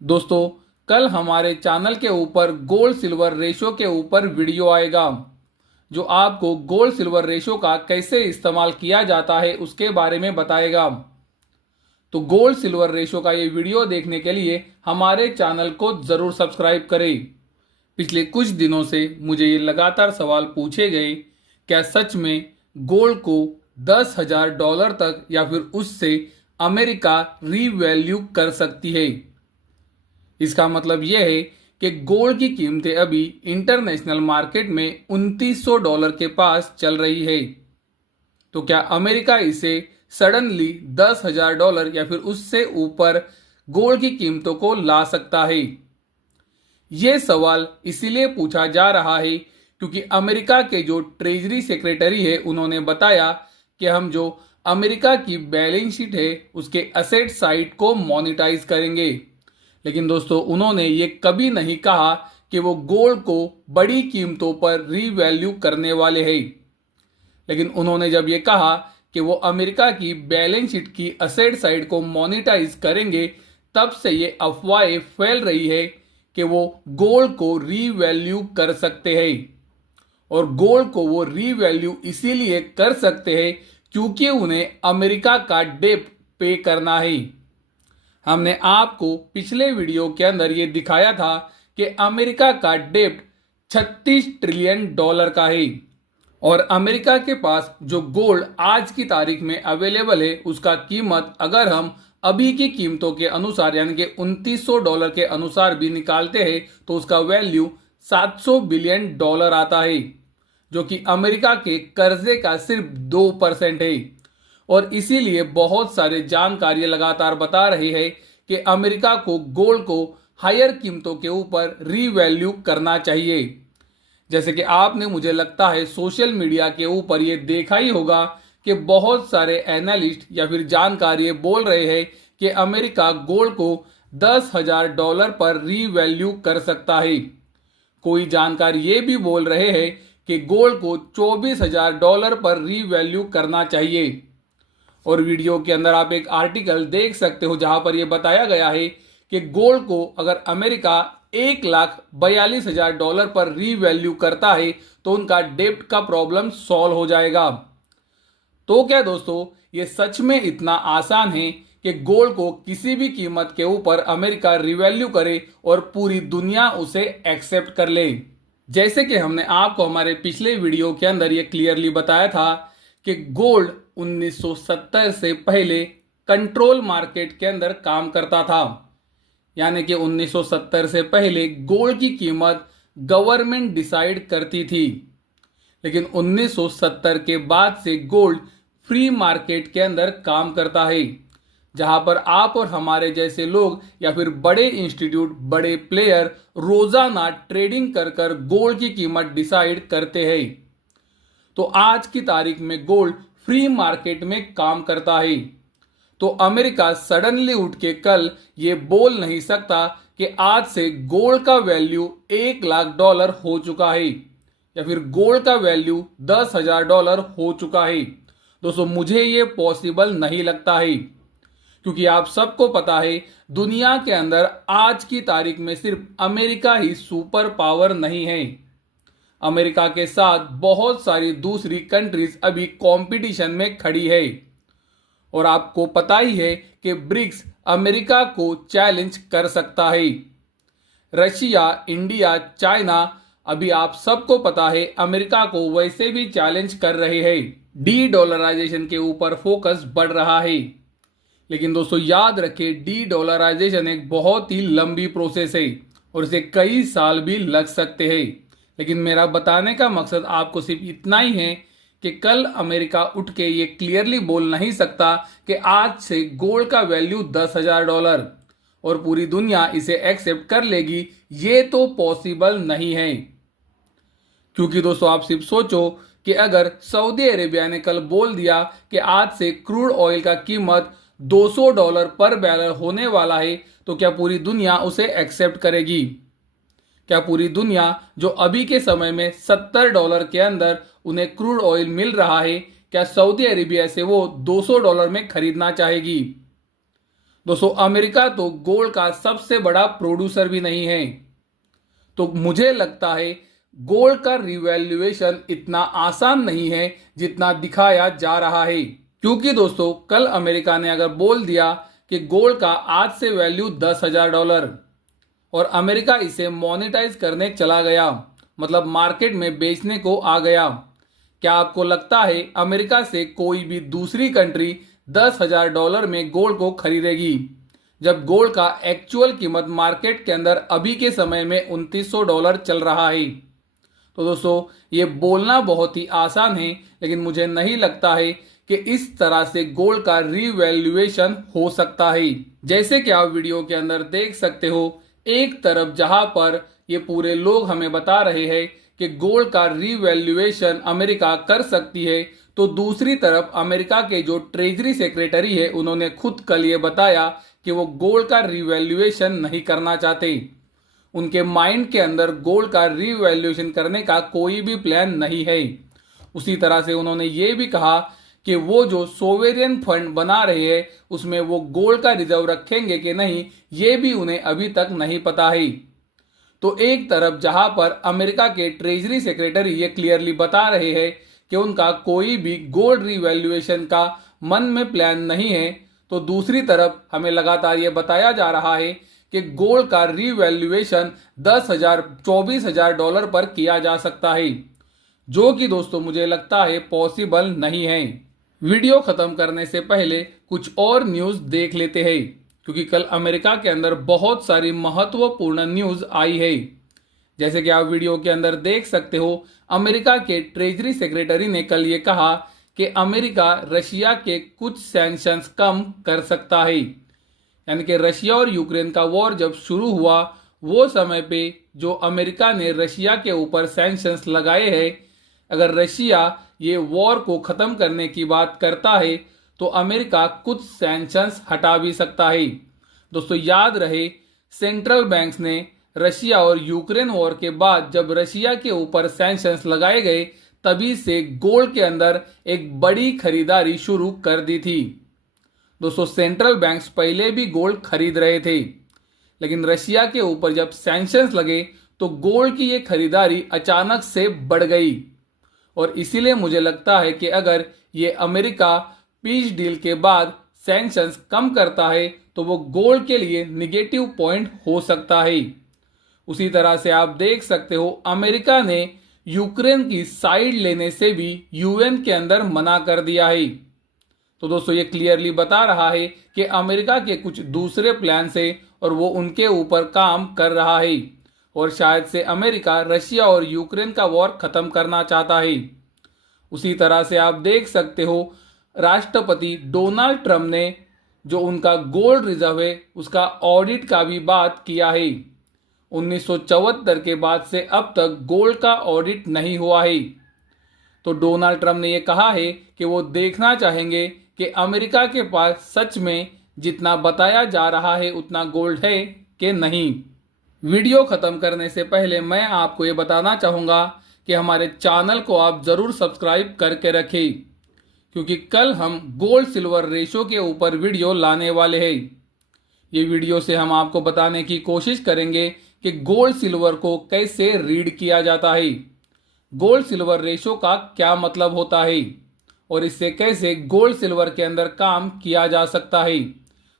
दोस्तों, कल हमारे चैनल के ऊपर गोल्ड सिल्वर रेशो के ऊपर वीडियो आएगा जो आपको गोल्ड सिल्वर रेशो का कैसे इस्तेमाल किया जाता है उसके बारे में बताएगा। तो गोल्ड सिल्वर रेशो का ये वीडियो देखने के लिए हमारे चैनल को जरूर सब्सक्राइब करें। पिछले कुछ दिनों से मुझे ये लगातार सवाल पूछे गए, क्या सच में गोल्ड को $10,000 तक या फिर उससे अमेरिका रीवैल्यू कर सकती है। इसका मतलब यह है कि गोल्ड की कीमतें अभी इंटरनेशनल मार्केट में $2,900 के पास चल रही है। तो क्या अमेरिका इसे सडनली $10,000 या फिर उससे ऊपर गोल्ड की कीमतों को ला सकता है? यह सवाल इसीलिए पूछा जा रहा है क्योंकि अमेरिका के जो ट्रेजरी सेक्रेटरी है उन्होंने बताया कि हम जो अमेरिका की बैलेंस शीट है उसके असेट साइड को मॉनिटाइज करेंगे। लेकिन दोस्तों, उन्होंने ये कभी नहीं कहा कि वो गोल्ड को बड़ी कीमतों पर रीवैल्यू करने वाले हैं। लेकिन उन्होंने जब ये कहा कि वो अमेरिका की बैलेंस शीट की असेट साइड को मॉनिटाइज करेंगे, तब से ये अफवाहें फैल रही है कि वो गोल्ड को रीवैल्यू कर सकते हैं। और गोल्ड को वो रीवैल्यू इसीलिए कर सकते हैं क्योंकि उन्हें अमेरिका का डेब्ट पे करना है। हमने आपको पिछले वीडियो के अंदर ये दिखाया था कि अमेरिका का डेब्ट $36 ट्रिलियन का है और अमेरिका के पास जो गोल्ड आज की तारीख में अवेलेबल है उसका कीमत अगर हम अभी की कीमतों के अनुसार यानी कि $2,900 के अनुसार भी निकालते हैं तो उसका वैल्यू $700 बिलियन आता है, जो कि अमेरिका के कर्जे का सिर्फ 2% है। और इसीलिए बहुत सारे जानकार ये लगातार बता रहे हैं कि अमेरिका को गोल्ड को हायर कीमतों के ऊपर रीवैल्यू करना चाहिए। जैसे कि आपने मुझे लगता है सोशल मीडिया के ऊपर ये देखा ही होगा कि बहुत सारे एनालिस्ट या फिर जानकार ये बोल रहे हैं कि अमेरिका गोल्ड को $10,000 पर रीवैल्यू कर सकता है। कोई जानकार ये भी बोल रहे हैं कि गोल्ड को $24,000 पर रीवैल्यू करना चाहिए। और वीडियो के अंदर आप एक आर्टिकल देख सकते हो जहां पर यह बताया गया है कि गोल्ड को अगर अमेरिका $1,42,000 पर रीवैल्यू करता है तो उनका डेब्ट का प्रॉब्लम सॉल्व हो जाएगा। तो क्या दोस्तों, ये सच में इतना आसान है कि गोल्ड को किसी भी कीमत के ऊपर अमेरिका रीवैल्यू करे और पूरी दुनिया उसे एक्सेप्ट कर ले? जैसे कि हमने आपको हमारे पिछले वीडियो के अंदर ये क्लियरली बताया था कि गोल्ड 1970 से पहले कंट्रोल मार्केट के अंदर काम करता था। यानी कि 1970 से पहले गोल्ड की कीमत गवर्नमेंट डिसाइड करती थी। लेकिन 1970 के बाद से गोल्ड फ्री मार्केट के अंदर काम करता है, जहां पर आप और हमारे जैसे लोग या फिर बड़े इंस्टीट्यूट, बड़े प्लेयर रोजाना ट्रेडिंग कर कर गोल्ड की कीमत डिसाइड करते हैं। तो आज की तारीख में गोल्ड फ्री मार्केट में काम करता है। तो अमेरिका सडनली उठ के कल ये बोल नहीं सकता कि आज से गोल्ड का वैल्यू $1,00,000 हो चुका है या फिर गोल्ड का वैल्यू $10,000 हो चुका है। दोस्तों, मुझे ये पॉसिबल नहीं लगता है क्योंकि आप सबको पता है दुनिया के अंदर आज की तारीख में सिर्फ अमेरिका ही सुपर पावर नहीं है। अमेरिका के साथ बहुत सारी दूसरी कंट्रीज अभी कंपटीशन में खड़ी है। और आपको पता ही है कि ब्रिक्स अमेरिका को चैलेंज कर सकता है। रशिया, इंडिया, चाइना, अभी आप सबको पता है अमेरिका को वैसे भी चैलेंज कर रहे हैं। डी डॉलराइजेशन के ऊपर फोकस बढ़ रहा है। लेकिन दोस्तों याद रखें, डी डॉलराइजेशन एक बहुत ही लंबी प्रोसेस है और इसे कई साल भी लग सकते हैं। लेकिन मेरा बताने का मकसद आपको सिर्फ इतना ही है कि कल अमेरिका उठ के ये क्लियरली बोल नहीं सकता कि आज से गोल्ड का वैल्यू $10,000 और पूरी दुनिया इसे एक्सेप्ट कर लेगी। ये तो पॉसिबल नहीं है क्योंकि दोस्तों आप सिर्फ सोचो कि अगर सऊदी अरेबिया ने कल बोल दिया कि आज से क्रूड ऑयल का कीमत $200 पर बैरल होने वाला है तो क्या पूरी दुनिया उसे एक्सेप्ट करेगी? क्या पूरी दुनिया जो अभी के समय में $70 के अंदर उन्हें क्रूड ऑयल मिल रहा है, क्या सऊदी अरेबिया से वो $200 में खरीदना चाहेगी? दोस्तों अमेरिका तो गोल्ड का सबसे बड़ा प्रोड्यूसर भी नहीं है, तो मुझे लगता है गोल्ड का रिवैल्यूएशन इतना आसान नहीं है जितना दिखाया जा रहा है। क्योंकि दोस्तों कल अमेरिका ने अगर बोल दिया कि गोल्ड का आज से वैल्यू $10,000 और अमेरिका इसे मोनेटाइज करने चला गया, मतलब मार्केट में बेचने को आ गया, क्या आपको लगता है अमेरिका से कोई भी दूसरी कंट्री $10,000 में गोल्ड को खरीदेगी, जब गोल्ड का एक्चुअल कीमत मार्केट के अंदर अभी के समय में $2,900 चल रहा है? तो दोस्तों ये बोलना बहुत ही आसान है, लेकिन मुझे नहीं लगता है कि इस तरह से गोल्ड का रिवैल्यूएशन हो सकता है। जैसे कि आप वीडियो के अंदर देख सकते हो, एक तरफ जहां पर ये पूरे लोग हमें बता रहे हैं कि गोल्ड का रिवैल्यूएशन अमेरिका कर सकती है, तो दूसरी तरफ अमेरिका के जो ट्रेजरी सेक्रेटरी है उन्होंने खुद कल ये बताया कि वो गोल्ड का रिवैल्यूएशन नहीं करना चाहते। उनके माइंड के अंदर गोल्ड का रिवैल्यूएशन करने का कोई भी प्लान नहीं है। उसी तरह से उन्होंने ये भी कहा कि वो जो सोवेरियन फंड बना रहे हैं उसमें वो गोल्ड का रिजर्व रखेंगे कि नहीं, ये भी उन्हें अभी तक नहीं पता है। तो एक तरफ जहां पर अमेरिका के ट्रेजरी सेक्रेटरी ये क्लियरली बता रहे हैं कि उनका कोई भी गोल्ड रिवैल्यूएशन का मन में प्लान नहीं है, तो दूसरी तरफ हमें लगातार ये बताया जा रहा है कि गोल्ड का रिवैल्यूएशन $10,000-24,000 पर किया जा सकता है, जो कि दोस्तों मुझे लगता है पॉसिबल नहीं है। वीडियो खत्म करने से पहले कुछ और न्यूज देख लेते हैं, क्योंकि कल अमेरिका के अंदर बहुत सारी महत्वपूर्ण न्यूज आई है। जैसे कि आप वीडियो के अंदर देख सकते हो, अमेरिका के ट्रेजरी सेक्रेटरी ने कल ये कहा कि अमेरिका रशिया के कुछ सैंक्शंस कम कर सकता है। यानी कि रशिया और यूक्रेन का वॉर जब शुरू हुआ वो समय पे जो अमेरिका ने रशिया के ऊपर सैंक्शंस लगाए हैं, अगर रशिया ये वॉर को ख़त्म करने की बात करता है तो अमेरिका कुछ सैंक्शंस हटा भी सकता है। दोस्तों याद रहे, सेंट्रल बैंक्स ने रशिया और यूक्रेन वॉर के बाद जब रशिया के ऊपर सैंक्शंस लगाए गए, तभी से गोल्ड के अंदर एक बड़ी खरीदारी शुरू कर दी थी। दोस्तों सेंट्रल बैंक्स पहले भी गोल्ड खरीद रहे थे, लेकिन रशिया के ऊपर जब सैंक्शंस लगे तो गोल्ड की ये खरीदारी अचानक से बढ़ गई। और इसीलिए मुझे लगता है कि अगर ये अमेरिका पीस डील के बाद सैंक्शंस कम करता है तो वो गोल्ड के लिए निगेटिव पॉइंट हो सकता है। उसी तरह से आप देख सकते हो, अमेरिका ने यूक्रेन की साइड लेने से भी यूएन के अंदर मना कर दिया है। तो दोस्तों ये क्लियरली बता रहा है कि अमेरिका के कुछ दूसरे प्लान से और वो उनके ऊपर काम कर रहा है, और शायद से अमेरिका रशिया और यूक्रेन का वॉर खत्म करना चाहता है। उसी तरह से आप देख सकते हो, राष्ट्रपति डोनाल्ड ट्रंप ने जो उनका गोल्ड रिजर्व है उसका ऑडिट का भी बात किया है। 1974 के बाद से अब तक गोल्ड का ऑडिट नहीं हुआ है। तो डोनाल्ड ट्रंप ने यह कहा है कि वो देखना चाहेंगे कि अमेरिका के पास सच में जितना बताया जा रहा है उतना गोल्ड है कि नहीं। वीडियो खत्म करने से पहले मैं आपको ये बताना चाहूँगा कि हमारे चैनल को आप ज़रूर सब्सक्राइब करके रखें, क्योंकि कल हम गोल्ड सिल्वर रेशो के ऊपर वीडियो लाने वाले हैं। ये वीडियो से हम आपको बताने की कोशिश करेंगे कि गोल्ड सिल्वर को कैसे रीड किया जाता है, गोल्ड सिल्वर रेशो का क्या मतलब होता है, और इससे कैसे गोल्ड सिल्वर के अंदर काम किया जा सकता है।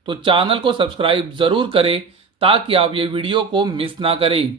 तो चैनल को सब्सक्राइब ज़रूर करें ताकि आप ये वीडियो को मिस ना करें।